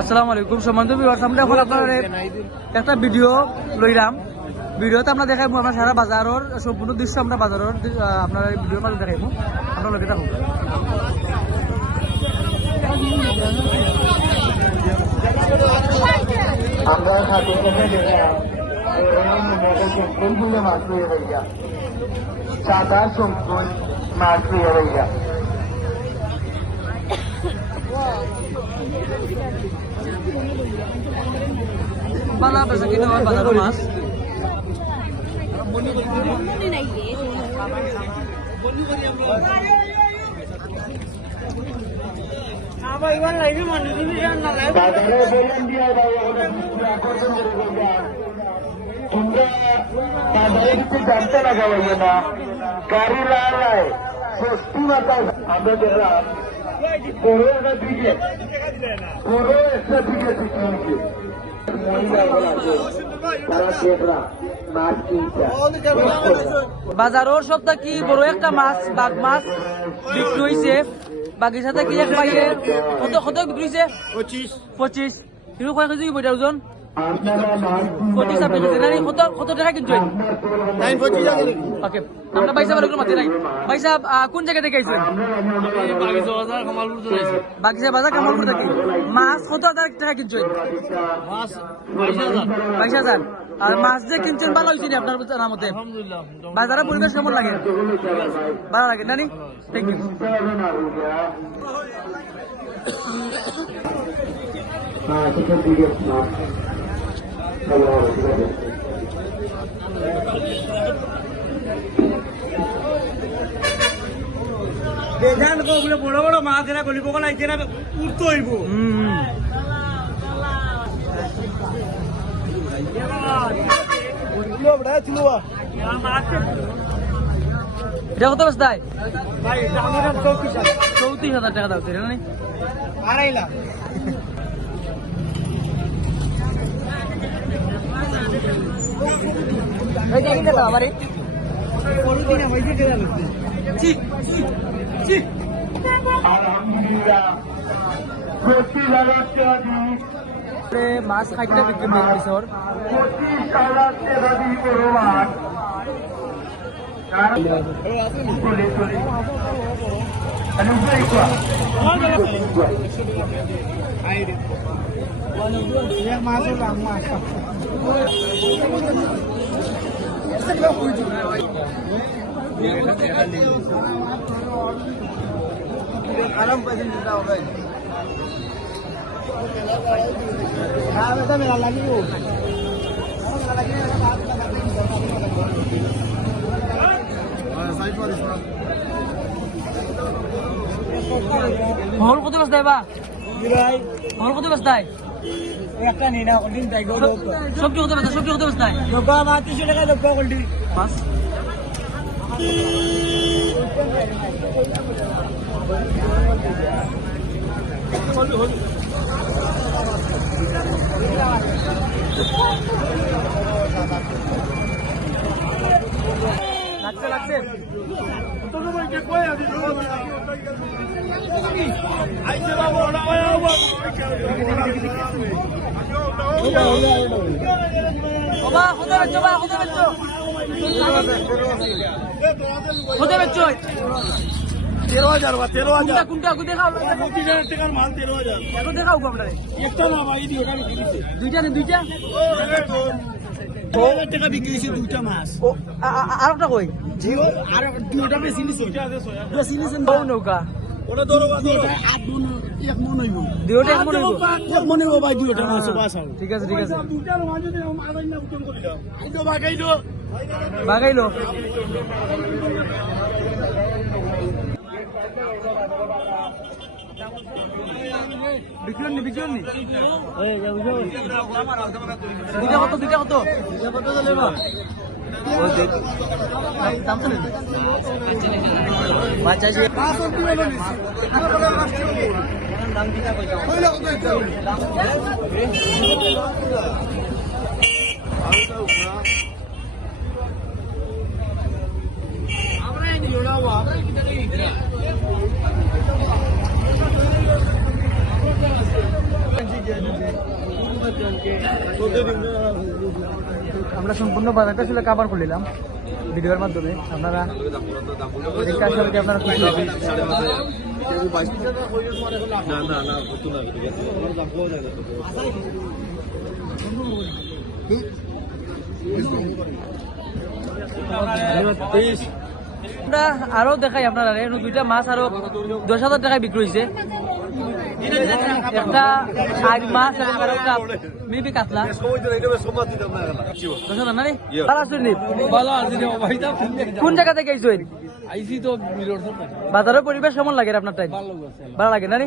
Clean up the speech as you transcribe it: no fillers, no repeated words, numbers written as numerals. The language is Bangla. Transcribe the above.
আসসালামু আলাইকুম সম্মানিত ভিউয়ার্স, আমরা এখন আপনার একটা ভিডিও লইলাম। ভিডিওতে আমরা দেখাইবো আমরা সারা বাজারের সম্পূর্ণ দৃশ্য, আমরা বাজারের আপনার ভিডিওর মাঝে দেখাইবো। আমরা লগে থাকুন। আমরা হাতে থেকে দেখলাম সম্পূর্ণ মাছ হয়ে রইয়া, সাদা সম্পূর্ণ মাছ হয়ে রইয়া। বালা বেচা কিনা হয় বাজারের মাছ। বাজারে বললেন দিয়ে আকর্ষণ করে রইয়া, তোমরা বাজারে কিছু জানতে লাগা হইবে না, গাড়ি লাগায় সস্তি মাথায় আমরা দেখলাম বড় একটা দিকে শিখে বাজারের সপ্তাহ কি বড় একটা মাছ, বাঘ মাছ বিক্রি হয়েছে। বাগিচাতে কি এক পাইয়ে কত বিক্রি হয়েছে? 25। কিন্তু কয় কেজি বইটা ওজন? 25 আপনি জানেন কত টাকা কিনছেন? 925 ওকে, আমরা ভাই সাহেব মাতি নাই। ভাই সাহেব কোন জায়গা থেকে আইছেন? বাগিচা বাজার কামালপুর থেকে। মাছ কত টাকা কিনছেন? 22,000। আর মাছ যে কিনছেন ভালো হয়েছে আপনার জানার মতে? বাজারের পরিবেশ কেমন লাগে? ভালো লাগে নানি? Thank you. বড় বড় মাছ এরা গলি পোকা লাগছে না, উঠতে হইব। এটা কত বস্তায়? 34,000 34,000 টাকা দাও নানি? 2.5 লাখ। মাছ খাইতে বিক্রি পিছর আরাম পাইছেন যেটা হবে মেলা লাগিব। মহল কত বস্তায় বা? মহল কত বস্তায়? একটা নিয়ে না কোনদিন তাই গো। সবজি কত বস্তায়? সবজি কত বস্তায়? লোকা 32 টাকা লোকা কোনটি মাছ লাগছে লাগছে। বাবা কত বেচছো? বা কত বেচছো? কত বেচছো? 13,000 বা 13,000 কোনটা দেখাও? 25,000 টাকার মাল 13,000 এখন দেখাও আপনারে। একটা না ভাই দুইটা বিক্রি দিছে। দুইটা না দুইটা? 2,000 টাকা বিক্রি হইছে দুইটা মাছ। ও আর একটা কই? জিও আর দুইটা বেশি নিছে। বেশি নিছে ও নৌকা ওটা ধরো বা 8 মন 1 মন হইব। দুইটা এক মনে হইবো? 1 মন হইব ভাই দুইটা মাছ বাস আর। ঠিক আছে ঠিক আছে। দুইটার মাঝে মাছ আইনা উঠন করে দাও। আইতো বাগাইলো। বাগাইলো বিক্রি হননি দুইটা কত? দুইটা কত চলে বা? দাম তো নেই বাচ্চা দাম দিতে আমরা আমরা সম্পূর্ণ বাজারটা ছিল কাবার করলাম ভিডিওর মাধ্যমে। আপনারা দেখতে আসলে কি আপনারা খুশি? আমরা আরো দেখাই আপনারা দুইটা মাছ আরো 10,000 টাকায় বিক্রি হয়েছে। একটা আইর মাছ এবং আরো একটা মেবি কাতলা 10,000 না রে? ভালো আছেন নি? কোন জায়গা থেকে আইছেন? বাজারের পরিবেশ কেমন লাগে আপনার? টাইম ভালো লাগে না রে?